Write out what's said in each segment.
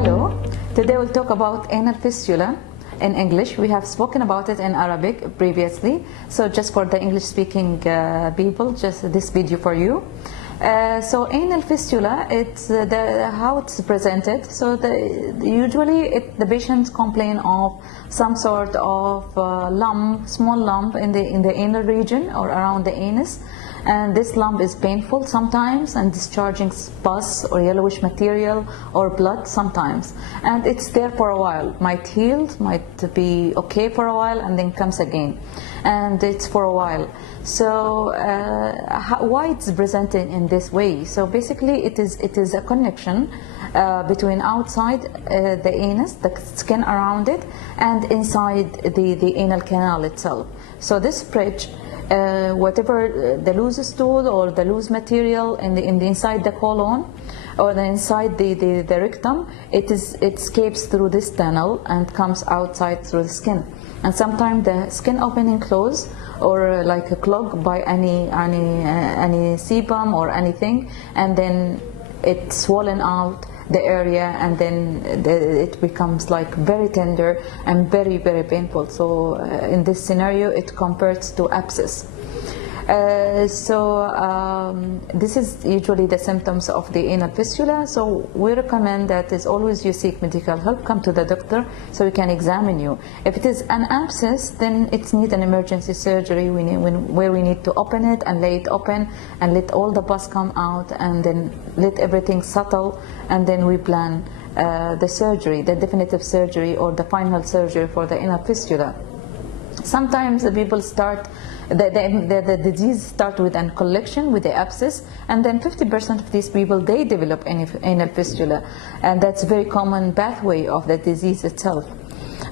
Hello, today we'll talk about anal fistula in English. We have spoken about it in Arabic previously, so just for the English speaking people, just this video for you. So anal fistula, it's how it's presented. So usually the patients complain of some sort of lump, small lump in the anal region or around the anus, and this lump is painful sometimes and discharging pus or yellowish material or blood sometimes, and it's there for a while, might heal, might be okay for a while, and then comes again, and it's for a while. So why it's presented in this way? So basically it is a connection between outside the anus, the skin around it, and inside the anal canal itself. So this bridge, whatever the loose stool or the loose material in the inside the colon or the inside the rectum, it escapes through this tunnel and comes outside through the skin. And sometimes the skin opening close, or like a clog by any sebum or anything, and then it's swollen out the area, and then it becomes like very tender and very painful. So in this scenario it converts to abscess. This is usually the symptoms of the anal fistula. So we recommend that is always you seek medical help, come to the doctor so we can examine you. If it is an abscess, then it needs an emergency surgery where we need to open it and lay it open and let all the pus come out, and then let everything settle, and then we plan the surgery, the definitive surgery or the final surgery for the anal fistula. Sometimes the people start, the disease start with a collection, with the abscess, and then 50% of these people, they develop anal fistula, and that's a very common pathway of the disease itself,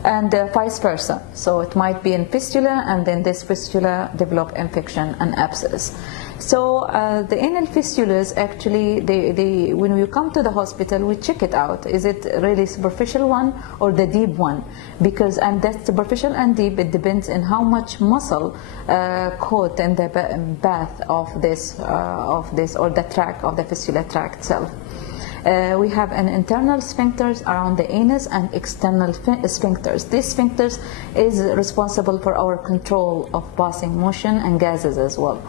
and vice versa. So it might be in fistula, and then this fistula develop infection and abscess. So the anal fistulas, actually, when you come to the hospital, we check it out. Is it really superficial one or the deep one? Because, and that superficial and deep, it depends on how much muscle caught in the bath of this or the tract of the fistula tract itself. We have an internal sphincters around the anus and external sphincters. This sphincters is responsible for our control of passing motion and gases as well.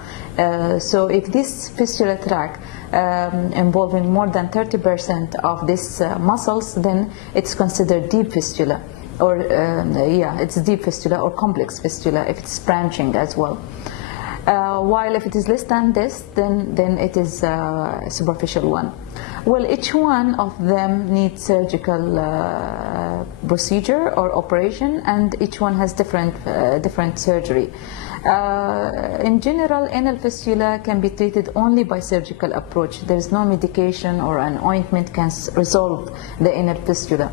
So if this fistula tract involving more than 30% of these muscles, then it's considered deep fistula, or it's deep fistula or complex fistula if it's branching as well. While if it is less than this, then it is a superficial one. Well, each one of them needs surgical procedure or operation, and each one has different surgery. In general, anal fistula can be treated only by surgical approach. There is no medication or an ointment can resolve the anal fistula.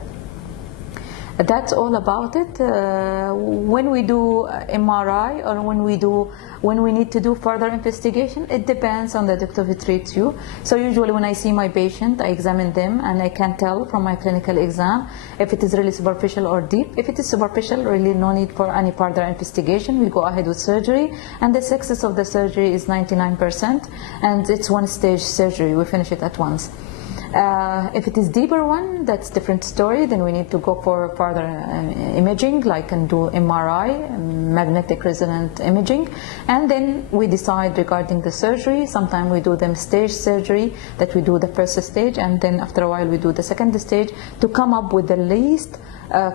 That's all about it. When we do MRI or when we need to do further investigation, it depends on the doctor who treats you. So usually when I see my patient, I examine them and I can tell from my clinical exam if it is really superficial or deep. If it is superficial, really no need for any further investigation. We go ahead with surgery, and the success of the surgery is 99%, and it's one-stage surgery. We finish it at once. If it is deeper one, that's different story. Then we need to go for further imaging, like and do MRI, magnetic resonant imaging, and then we decide regarding the surgery. Sometimes we do them stage surgery, that we do the first stage, and then after a while we do the second stage to come up with the least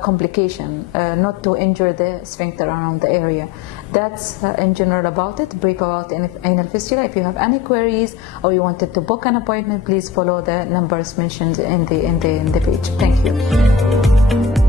complication, not to injure the sphincter around the area. That's in general about it, brief about anal fistula. If you have any queries or you wanted to book an appointment, please follow the numbers mentioned in the page. Thank you.